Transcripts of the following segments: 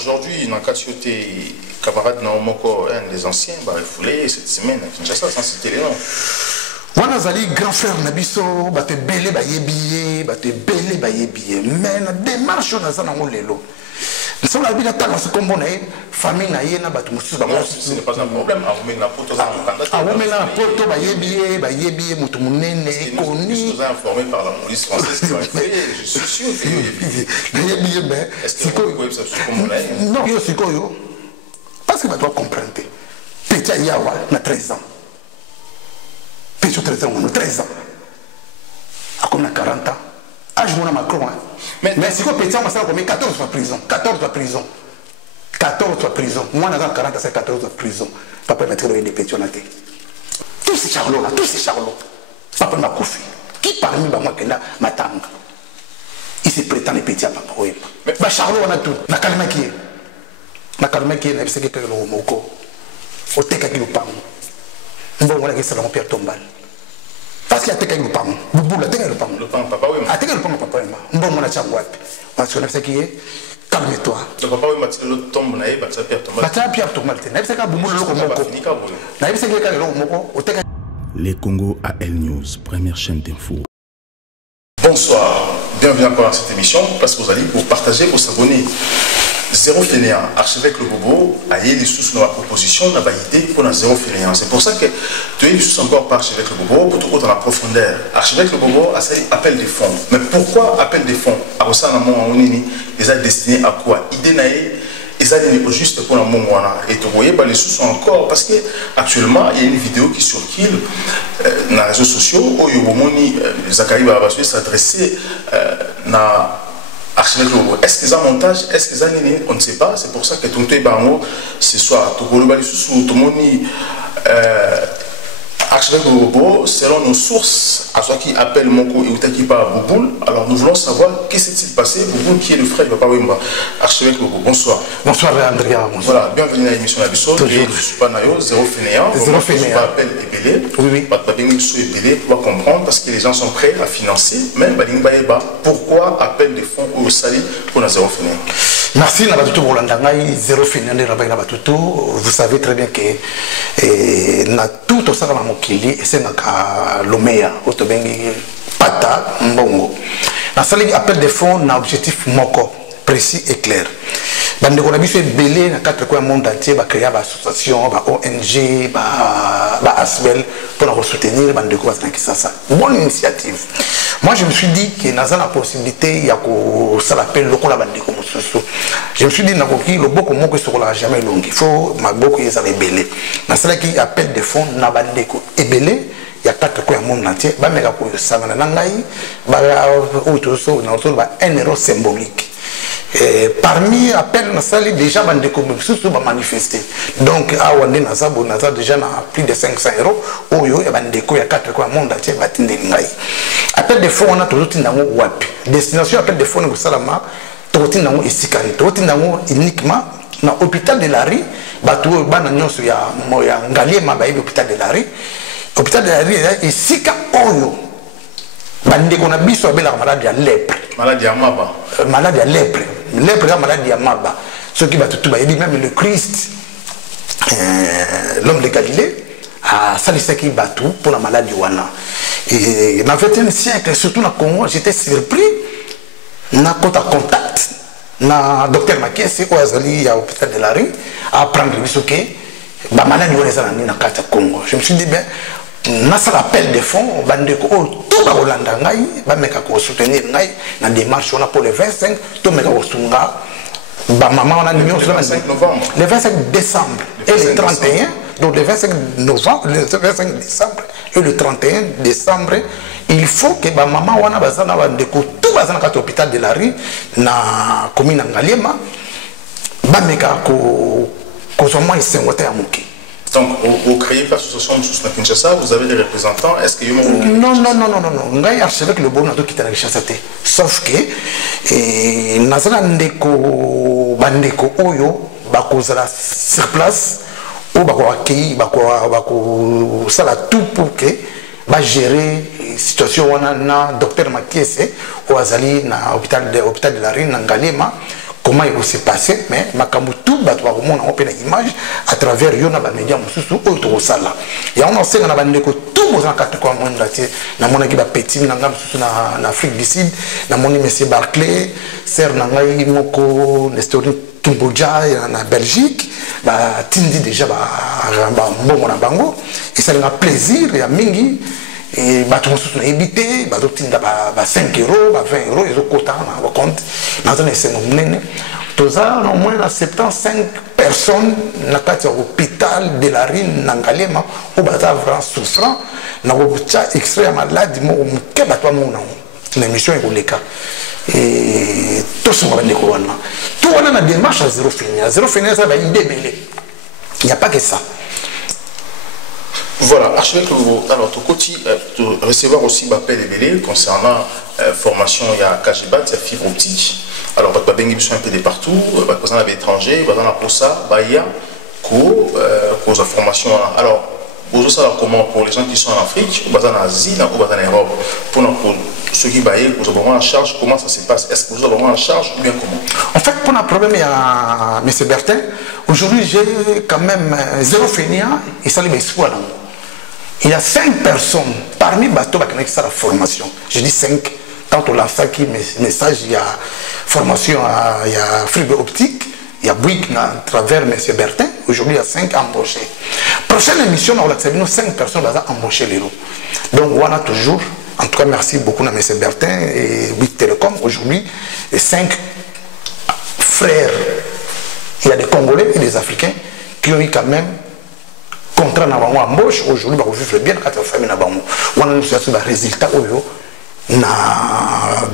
Aujourd'hui, dans le tes camarades Naomoko, un des anciens, va refouler cette semaine à Kinshasa sans citer les noms. Wana zali grand frère Nabiso, bate belé ba yebiye, bate belé ba yebiye. Mais na démarche na za nango lelo. Nous sommes là bien tard, c'est comme on est famille na yena batu musu ba. Ce n'est pas un problème. On met la photo dans le candidat. On met la photo ba yebiye mutu munene koni. Nous sommes informés par la police française qui va refouler. Je suis sûr que yebiye mais est-ce que vous pouvez savoir comment on est? Non, yo siko yo. Parce que tu dois comprendre. Petia yawa na 13 ans. Petia 13 ans, 13 ans. A comme na 40 ans. Âge mon Macron. Mais si quoi Petia, on va combien 14 fois prison. 14 fois prison. 14 fois prison. Moi, dans 40 ans, c'est 14 fois prison. Papa m'a tiré des Petia na tête. Tous ces charlots là, tous ces charlots. Papa m'a confié. Qui parmi moi qui est là, m'attend. Il se prétend les Petia, papa. Oui. Mais charlot, on a tout. Na calme qui est. Na kalma qui est que le moko au teka qui le pam bon voilà que c'est la Pierre Tombal parce qu'il y a teka qui le pam boubou la teka le pam papa oui a teka le pam papa bon mon achangwa parce que c'est qui est calme-toi le papa oui Mathieu le tombe na yeba Pierre Tombal bata Pierre Tombal na c'est ka boubou le moko na c'est que le moko au teka Les Congo AL News, première chaîne d'info. Bonsoir, bienvenue encore dans cette émission parce que vous allez vous partager, vous s'abonner. Zéro fainéant, archevêque le Bobo a eu les sous dans la proposition, n'a pas idée pour un zéro fainéant. C'est pour ça que tu es sous encore par archevêque le Bobo pour tout dans la profondeur. Archevêque le Bobo a sali appel des fonds. Mais pourquoi appel des fonds? À ça, on les a destinés à quoi? Idée naïe. Et ça, il est juste pour la Mongwana. Et tu voyez, les sous sont encore. Parce qu'actuellement, il y a une vidéo qui circule dans les réseaux sociaux où Yobomoni, Zachary Babasui s'adressait à archevêque Lobo. Est-ce qu'ils ont montage? Est-ce qu'ils ont nini? On ne sait pas. C'est pour ça que tout le monde ce soir, tout le monde archevêque Lobo, selon nos sources, à ceux qui appellent Moko et Outaki par Bouboul, alors nous voulons savoir qu'est-ce qui s'est passé. Bouboul qui est le frère de Papa Wimba. Archevêque Lobo, bonsoir. Bonsoir Andrea. Voilà, bienvenue à l'émission Nabiso. Je ne suis pas Nayo, zéro fainéant. Zéro fainéant. Je m'appelle Ebélé. Oui, oui. Ebélé pour comprendre parce que les gens sont prêts à financer. Même Balingbaeba, pourquoi appel des fonds au Sali pour la zéro fainéant? Merci Nabatutu Rolandangai, zéro fainéant de Nabatutu. Vous savez très bien que na tout au Sala Mokili et c'est na Lomea, Otobengi, Pata, Mbongo. Na sali appel des fonds na objectif moko, précis et clair. Bande qu'on a vu fait belé dans quatre coins monde entier, bah créer une association, bah ONG, bah ASBEL pour la soutenir, bande qu'on va ça. Bonne initiative. Moi je me suis dit que dans la possibilité, il y a que ça l'appelle le la bande comme ça. Je me suis dit nakoki le beaucoup moko sur la jamais long. Il faut ma beaucoup ils avaient belé. Dans cela qui appelle des fonds na bande ko et belé. Il y a quatre coins monde entier, bah mais ko ça va nangai, bah autre chose, na autour bah 1 euro symbolique. Et parmi appels nasali déjà bande comme surtout va manifester donc à Wande Nasabo Nasa déjà na plus de 500 euros oyo et bande ko ya 4 quoi monde entier va tinde ngai appel de fonds on a toujours tindango wapi destination appel de fonds ngo salama to tindango isikari to tindango uniquement na hôpital de la rue batu bana nyonso ya moya ngaliema ba hôpital de la rue isika oyo bande ko na biso abela maladie ya lèpre maladie à Maba. Maladie à lèpre. Lèpre est maladie à Maba. Ce qui va tout bas. Il dit même le Christ, l'homme de Galilée, a salissé qui bat tout pour la maladie Wana. Et dans le XXe siècle, surtout dans le Congo, j'étais surpris. Na contact, na docteur Makiesi, au Azali, à l'hôpital de la rue, à apprendre que la maladie Wana est dans le Congo. Je me suis dit, ben, na ça appel des fonds bandeko tout ba Holanda ngai ba meka ko soutenir ngai na démarche on a pour le 25 to meka ko sunga ba maman on a numéro le 25 novembre le 25 décembre et le 31 donc le 25 novembre le 25 décembre et le 31 décembre il faut que ba maman on a bazana bandeko tout bazana ka hôpital de la rue na commune Ngaliema ba meka ko somo isengote ya muki. Donc, vous créez l'association de Kinshasa, vous avez des représentants, est-ce que non. Ngai archevêque le bon nato kitana Kinshasa te. Sauf que nazala ndeko bandeko oyo bakozala sur place ou bako accueillir bako sala tout pour que ba gérer situation wana na docteur Makiese au azali na hôpital de la Rue na Ngaliema comment il s'est passé, mais makambu tout bato ba komona on peut une image à travers yona ba média mususu auto sala. Ya on sait na ba ndeko tout bozana katu kwa mwenda tie na mona ki ba petit na ngam mususu na Afrique du Sud na moni monsieur Barclay ser na ngai moko Nestori Kimboja na Belgique ba tindi déjà ba mbongo na bango et ça a plaisir ya mingi et bato mosusu na ebité bato tinda ba 5 euros ba 20 euros ils ont quota na compte dans un essai monene toza au moins 75 personnes na kati ya hôpital de la Rine na Ngalema ou baza vraiment souffrant na bocha extrait ya malade mo ke bato mo na émission ekoleka et tout ce monde ko wana tout wana na démarche à zéro fini ça va idée belé il n'y a pas que ça. Voilà, archevêque Lobo, alors tu recevoir aussi l'appel et concernant formation, il y a Kajibat, il y a fibre optique. Alors, il y a un peu de partout, il y a des étrangers, il y a ça, il y a cause de formation. Alors, comment pour les gens qui sont en Afrique, ou en Asie, ou en Europe, pour ceux qui baillent, vous avez vraiment en charge, comment ça se passe? Est-ce que vous avez vraiment en charge ou bien comment? En fait, pour le problème, il y a M. Bertin. Aujourd'hui, j'ai quand même zéro fainéant et ça les espoirs. Il y a 5 personnes parmi les bateaux qui ont la formation. Je dis 5. Tant au lanceur qui message, il y a formation, il y a fibre optique, il y a Bouygues à travers M. Bertin. Aujourd'hui, il y a 5 embauchés. Prochaine émission, on a 5 personnes qui ont embauché les roues. Donc, on a toujours, en tout cas, merci beaucoup à M. Bertin et Bouygues Télécom. Aujourd'hui, les 5 frères, il y a des Congolais et des Africains qui ont eu quand même contrat na bango embauche aujourd'hui ba vivre bien quand la famille na bango wana nous sur résultat oyo na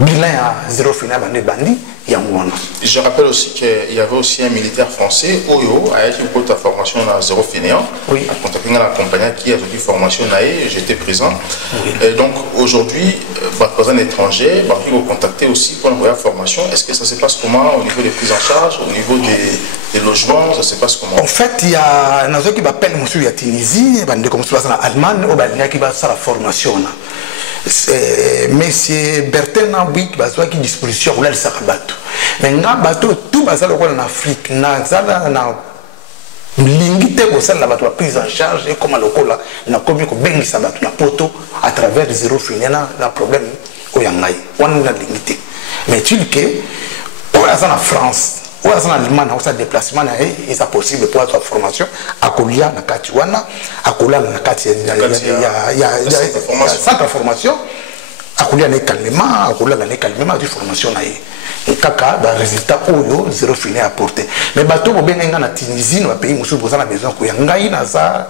bilan à zéro final bandi bandi ya ngwana. Je rappelle aussi qu'il y avait aussi un militaire français oyo a été pour ta formation à zéro fainéant. Oui. A contacté la compagnie qui a fait formation naé, j'étais présent. Oui. Et donc aujourd'hui pas un étranger va vous contacter aussi pour la formation. Est-ce que ça se passe comment au niveau des prises en charge, au niveau des logements, ça se passe comment? En fait, il y a un autre qui m'appelle monsieur ya Tunisie, bande comme ça en Allemagne, au bande qui va faire la formation là. Monsieur Bertin Nabik bazwa qui disposition pour le sakabato. Mais nga bateau tout bazalo en Afrique, na zala na lingité ko sala bato prise en charge et comme lokola na komi ko bengi sabato na poto à travers zéro finena na problème o yangai. On na limité. Mais tu que pour la France ou en Allemagne, on a déplacement, il est possible pour la formation. À Kolia, na Katiwana, à Kola, na Kati, il y a centre de formation. À Kolia, il y a calmement, à Kola, il y a calmement de formation. Et kaka, le résultat, zéro fini à porter. Mais bateau, vous avez en Tunisie, nous avons pays, nous avons besoin qu'il y ait un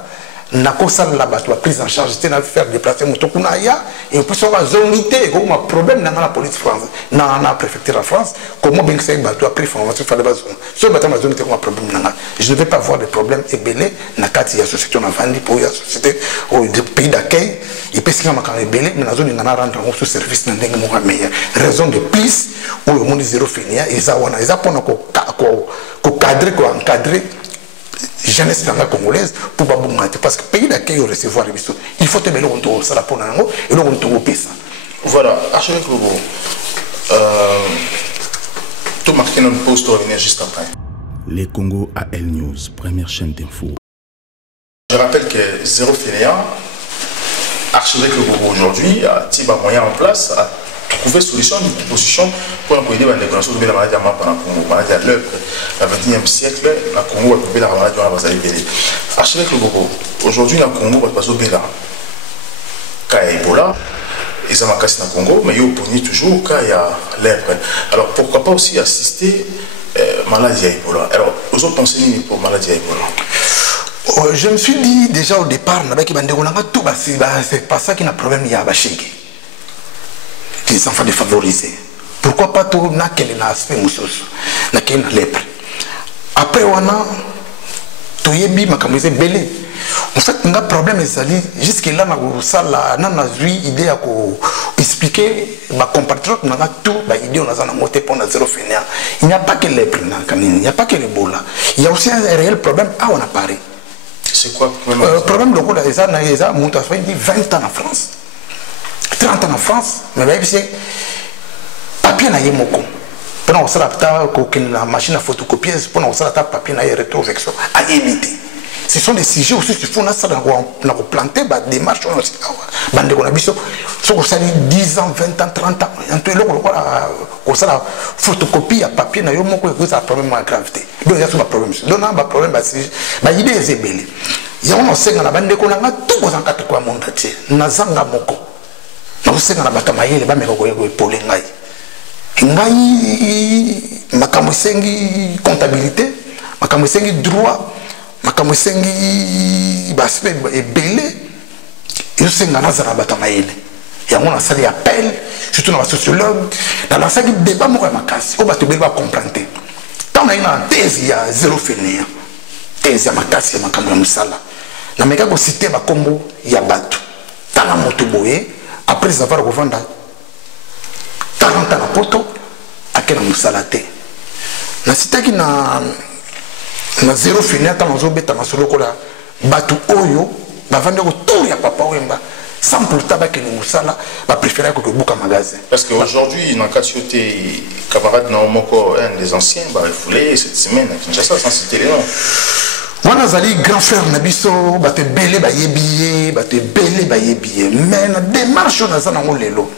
na kosala la bato la prise en charge c'était na faire déplacer moto kuna ya et puis sur la zone unité comme un problème dans la police française na préfecture de France comment bien que c'est bato a pris formation faire la zone sur bato la zone unité comme un problème na je ne vais pas avoir de problème ébélé na kati ya société na vandi pour ya société au pays d'accueil et puis si on a quand ébélé mais la zone na rendre au service na ndenge mo meilleur raison de plus où le monde zéro fini et ça on a ça pour ko cadrer ko encadrer jeunesse congolaise pour parce que pays d'accueil recevoir il faut te mettre on ça la pour nango et donc on te ça. Voilà, archevêque Lobo. Tout marqué notre poste pour revenir juste après. Les Congo AL News, première chaîne d'info. Je rappelle que zéro fainéant, archevêque Lobo aujourd'hui a tiré un moyen en place à trouver solution, une proposition pour aider la déclaration de la maladie à Congo, maladie à l'œuvre, le 21e siècle, la Congo a trouvé la maladie à la Bazali. Archevêque Lobo, aujourd'hui, la Congo va passer au Béla. Quand il y a Ebola, ils ont cassé dans le Congo, mais ils ont toujours quand il y a lèpre. Alors pourquoi pas aussi assister maladie à Ebola? Alors, vous avez pensé pour maladie à Ebola? Je me suis dit déjà au départ, c'est pas ça qui a un problème, il y a Bachiki. Les enfants défavorisés. Pourquoi pas tout n'a qu'elle n'a aspect moussos, n'a qu'elle n'a lèpre. Après on a tout yebi makamoise belé. En fait, on a problème jusque là on a eu idée à expliquer ma compatriote on a tout bah idée on a un monté pour zéro fainéant. Il n'y a pas que lèpre il n'y a pas que l'Ebola. Il y a aussi un réel problème à on a parlé. C'est quoi le problème de l'Ebola? Il y a 20 ans en France. 30 ans en France, mais c'est papier na yemoko. pendant que ça la machine à photocopieuse pendant que ça la papier na rétroversion à éviter. Ce sont des sujets aussi qu'il faut planter des marches bande qu'on a biso so ça 10 ans 20 ans 30 ans en tout le ça la photocopie à papier na yo moko ko ça problème de gravité donc il y a un problème donc un problème ba idée ezebele ya on senga na bande ko na tout ko zankata kwa monde tie na zanga moko na senga na batamayele ba meko ko epole ngai ngai makambo sengi comptabilité makambo sengi droit makambo sengi baspect ebele yo senga na zara batamayele ya on a sali appel surtout na sociologue na la sali débat mo makasi o bato bele ba comprendre tant na ina thèse ya zéro fainéant thèse ya makasi ya makambo ya musala na meka ko citer ba kombo ya bato tala moto boye après avoir revendre 40 ans na poto akena musala te na sitaki na zéro fini ata nazobeta masolo kola bato oyo bavandi ko tour ya papa wemba sans pourtant bakene musala ba préférer que buka magasin parce que aujourd'hui dans Katioté camarade na moko un des anciens ba refoulé cette semaine à Kinshasa sans citer les noms wana zali grand frère na biso bato belé ba yebiye bato belé ba yebiye mais na démarche na za na lelo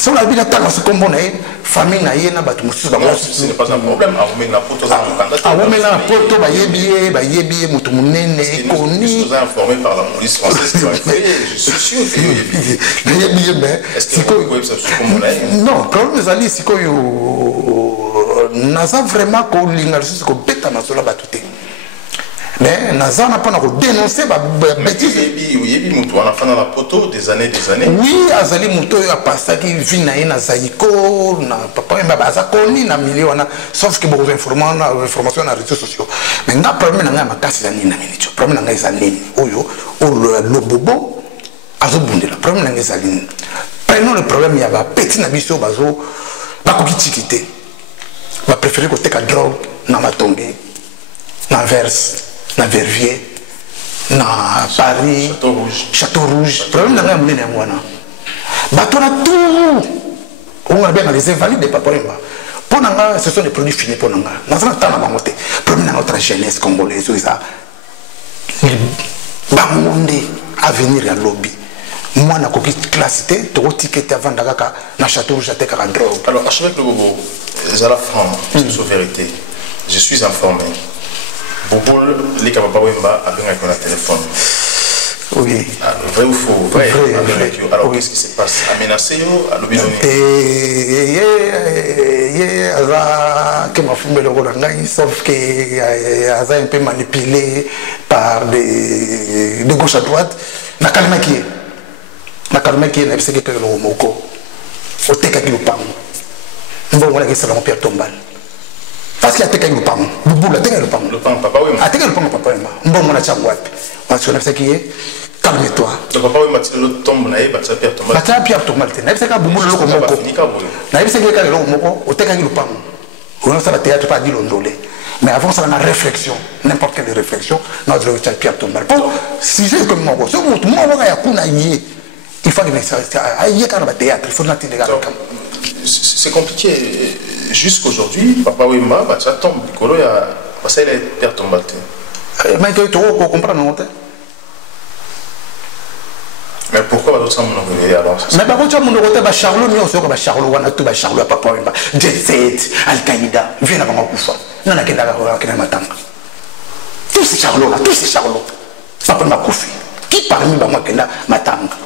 so la bila tanga se kombo na famille na yena bato mususu ba ce n'est pas un problème à remettre la photo za mukanda a remettre la photo ba yebiye mutu munene koni nous a informé par la police française je suis sûr que yebiye mais non problème zali siko yo naza vraiment ko linga susu ko beta na sola batuté mais naza na pas na dénoncer ba bêtise yebi mutu wana fana la photo des années oui azali mutu a passé qui vit na zaiko na papa mba baza koni na milieu wana sauf que beaucoup information na réseaux sociaux mais nga problème na nga makasi za nini na minicho problème na nga ezali oyo le bobo azobundela problème na nga ezali prenons le problème ya ba petit na biso bazo ba ko kitikité ba préférer ko teka drogue na matonge na verse na Verviers na Paris Château Rouge problème na ngam nene ngwana bato na tout on a bien les invalides de papa Wemba pour nga ce sont des produits finis pour nga na ça tana bango te problème na notre jeunesse congolaise ça bangonde avenir ya lobby moi na koki classe te to ticket avant dakaka na Château Rouge te ka drogue alors archevêque le bobo zala franc c'est vérité je suis informé Bobo, les Papa Wemba a bien avec un téléphone. Oui. Vrai ou faux? Vrai. Alors qu'est-ce qui se passe? Aménacé ou à l'obédience? Sauf que a un peu manipulé par de gauche à droite. Na kalma qui est ce que le moko. Au teka qui le parle. Bon voilà que c'est la Pierre Tombal. Parce qu'il y a quelqu'un qui parle. Boubou, la tête le parle. Le parle, papa, oui. La tête le parle, papa, oui. Bon, mon achangouat. Parce que c'est qui est. Calme-toi. Le papa, oui, le tombe, naïe, bâti Pierre Tombal. Bâti Pierre Tombal. Naïe, c'est qu'un boubou, le moko. Naïe, c'est qu'un moko, au teka qui le parle. On a ça, le théâtre, pas dit l'ondolé. Mais avant ça, on a une réflexion. N'importe quelle réflexion. Non, je vais Pierre Tombal. Si j'ai comme moko, ce mot, moi, il y a kuna yé. Il faut que ça théâtre. Il faut que c'est compliqué. Jusqu'aujourd'hui, Papa Wemba, ça tombe. Il y a passé les Pierre Tombal. Mais tu comprends. Mais pourquoi d'autres sont mon alors? Mais par contre, mon côté, Charlot, nous sommes Charlot, on a tout Charlot, Papa Wemba. Jet Al-Qaïda, viens avant mon couffin. Non, on a qu'à matanga. Tous ces Charlots là, tous ces Charlots. Papa m'a couffé. Qui parmi moi qui n'a matanga?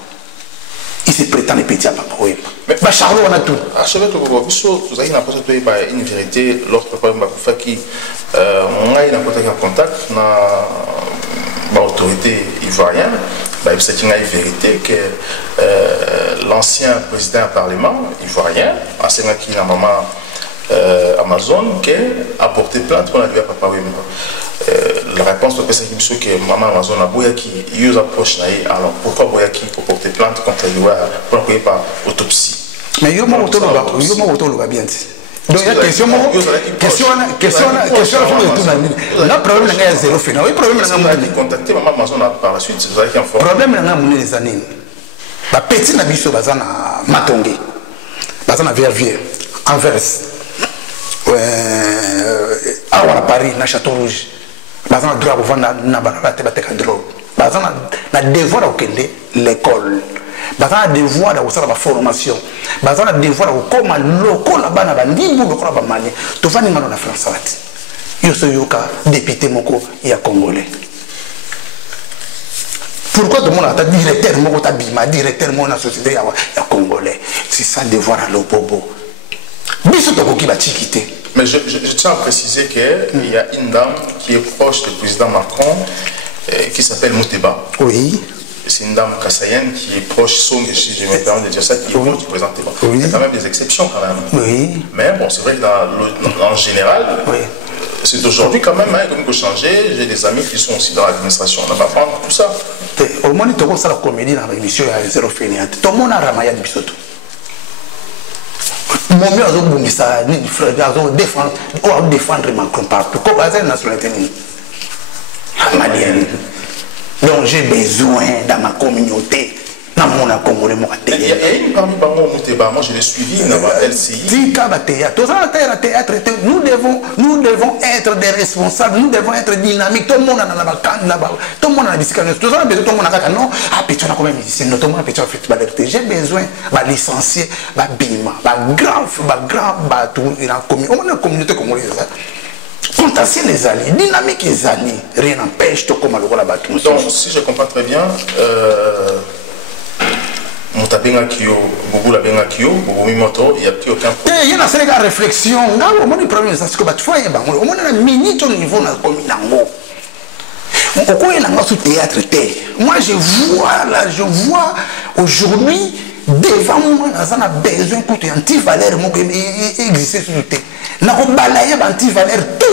Il se prétend les petits à Papa Wemba. Mais Charlot, on a tout. Archevêque Togobo, vous avez une vérité lorsque Papa Wemba Koufaki, on a eu un contact dans l'autorité ivoirienne. C'est une vérité que l'ancien président du Parlement ivoirien, ancien qui est maman Amazon, qui a porté plainte pour la vie à Papa Wemba. La réponse c'est que maman Amazon a Boyaki, il approche. Alors pourquoi Boyaki pour porter plainte contre lui pour ne pas autopsie? Mais il y a un autre bien. Donc il y a question le problème est zéro final. Le problème est contacté maman Amazon par la suite. Le problème est les années. La petite nabiso bazana matonge, bazana Verviers, Anvers, à Paris, na Château Rouge. Bazan a droit à vendre na balabate bateka drogue. Bazan a devoir à l'école. Bazan a devoir à la formation. Bazan a devoir à comment local là-bas na bandibu local là-bas malien. Tu vas n'importe la France savati. Yo so yoka député moko ya congolais. Pourquoi tout le monde a directeur moko ta bima directeur mon la société ya congolais. C'est ça devoir à l'opobo. Biso to ko ki ba tikité. Mais je tiens à préciser qu'il y a une dame qui est proche du président Macron qui s'appelle Mouteba. Oui. C'est une dame kassaïenne qui est proche, si je me permets de dire ça, qui est proche du président Mouteba. Oui. Il y a quand même des exceptions quand même. Oui. Mais bon, c'est vrai que en général, oui. C'est aujourd'hui quand même, hein, comme il faut changer. J'ai des amis qui sont aussi dans l'administration. On n'a pas prendre tout ça. Au moins, tu as la comédie dans l'émission à Zéro Fainéant. Tout le monde a ramaya de bisoto. Mon mieux, défendre Macron partout. Comme la nationalité malienne. Donc j'ai besoin dans ma communauté, dans mon congolais. Il y a une parmi Mouteba, moi je l'ai suivi dans la LCI. Nous devons être des responsables, nous devons être dynamiques. Tout le monde a tout le monde a tout le monde a non, ah, pétion comme musicien, notamment pétion fait j'ai besoin de licencier, bima, grand, tout il a commis. On a une communauté congolaise. Potentiel les alliés, dynamique les alliés, rien n'empêche tout comme le rôle là-bas. Donc si je comprends très bien, Moutabenga Kyo, Boubou la Benga Kyo, Boubou Mimoto, il n'y a plus aucun problème. Il y a une réflexion. Au moins, le problème, c'est que tu vois, au moins, la minute au niveau de la commune. Moi, je vois aujourd'hui, devant moi, on a besoin d'un anti-valeur qui existe sur le terrain. Nous avons balayé anti-valeur tout.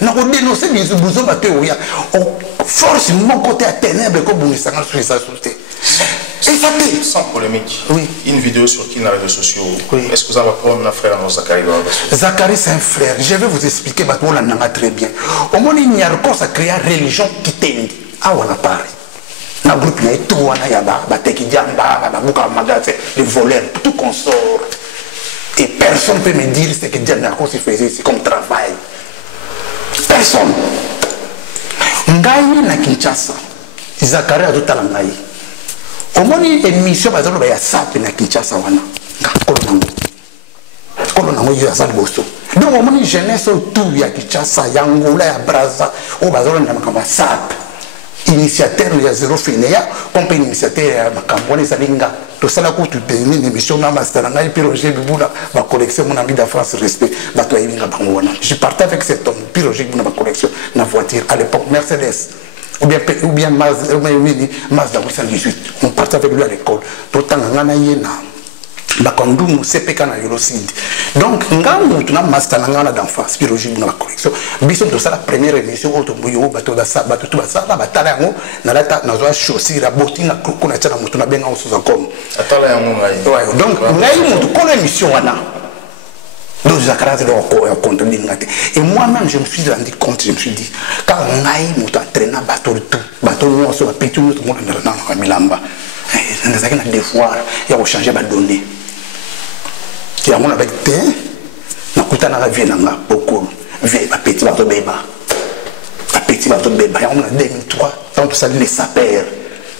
Nous avons dénoncé les besoins de tout. Force mon côté à ténèbres comme vous savez sur les sociétés. Sans polémique, oui. Une vidéo sur qui dans les réseaux sociaux. Oui. Est-ce que vous allez prendre un frère à Zachary? Zachary, c'est un frère. Je vais vous expliquer, mais on en a très bien. Au moins, il y a encore à créer une religion qui t'aime. Ah, on a parlé. Dans le groupe, il y a tout, il y a les voleurs, tout qu'on sort. Et personne ne peut me dire ce que Dianako se faisait ici comme travail. Personne. Ngaï na Kinshasa. Zachary a tout à l'angaï. Au moins, il y a une émission qui est sapé na Kinshasa. Donc, au moins, il jeunesse autour de Kinshasa, Yangola, Braza, au bazar de Sap. Initiateur de Zéro Fainéant, comme initiateur de Macambouane Salinga. Tout ça, tu as une émission dans Masteranga et puis Roger Biboula, ma collection, mon ami de France, respect, je partais avec cet homme, puis Roger Biboula, ma collection, dans la voiture, à l'époque, Mercedes. Ou bien Mazda 818. On partait avec lui à l'école. Tout le temps, on a eu CPK na Yolocide. Donc, on a eu Mazda d'en face, puis Roger dans la collection. Bisous de ça, la première émission, auto bouillot, bateau d'assa, bateau tout ça, la bataille en haut, on a chaussé la bottine, on a tiré la moto, on a bien en sous un com. Donc, on a eu une émission. Donc, et moi-même, je me suis rendu compte, je me suis dit, quand on a eu un traîneur bateau de tout, bateau de tout, bateau de tout, tout le monde est Milamba. Il y a un devoir, il y a changé de données. Il y a un avec terre, il y a un vie, beaucoup, petit bateau de béba. Petit bateau de béba, il y a un 2003, tant que ça, les sapeurs.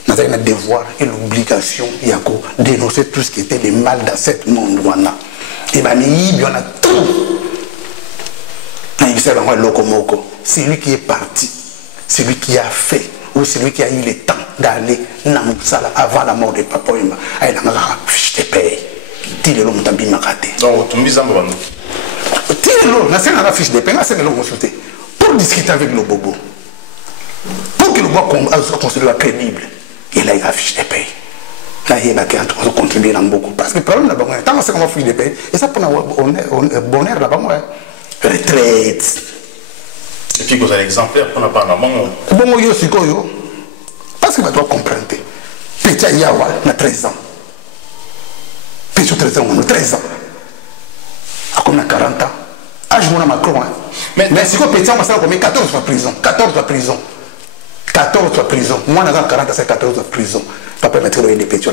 Nous avons un devoir et l'obligation de dénoncer tout ce qui était le mal dans ce monde. Et bien, il y en a tout. C'est lui qui est parti, c'est lui qui a fait, ou c'est lui qui a eu le temps d'aller dans Moussala avant la mort de Papa Wimba. Il a une fiche de paye. Tire-le, mon tabi makate. Donc, tu me dis, tire-le, il a une fiche de paye, pour discuter avec le bobo. Pour que le bobo soit considéré crédible, il a une fiche de paye. Là, il y a qui contribuer dans beaucoup. Parce que le problème là-bas, tant que c'est comme fiche de paye, et ça pour un bonheur là-bas, retraite. Et puis, vous avez l'exemplaire pour la bande à mon. Bon, yo, c'est quoi, yo? Parce que tu dois comprendre. Petit Yawa, il a 13 ans. Petit 13 ans, on a 13 ans. Comme on a 40 ans. Âge, on a Macron. Mais si quoi, petit, on va savoir combien 14 fois prison. 14 fois prison. 14 fois prison. Moi, on a 40 ans, c'est 14 fois prison. Pas permettre de des petits.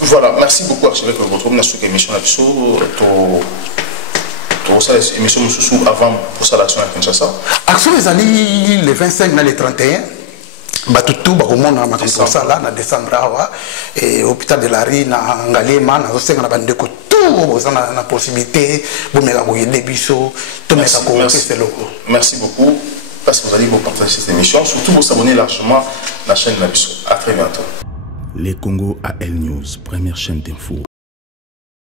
Voilà, merci beaucoup, archevêque. Votre émission là-dessous, Pour ça, l'émission sous avant pour ça l'action à Kinshasa. Action les années le 25 et le 31. Batutu bakomona makambo ça là na décembre awa et hôpital de la Rie na Ngalema na zosenga na bandeko tout ozana na possibilité bomeka ko yede biso to meka ko pese loko. Merci beaucoup parce que vous allez vous partager cette émission, surtout vous abonner largement à la chaîne de la biso. À très bientôt. Les Congo AL News, première chaîne d'info.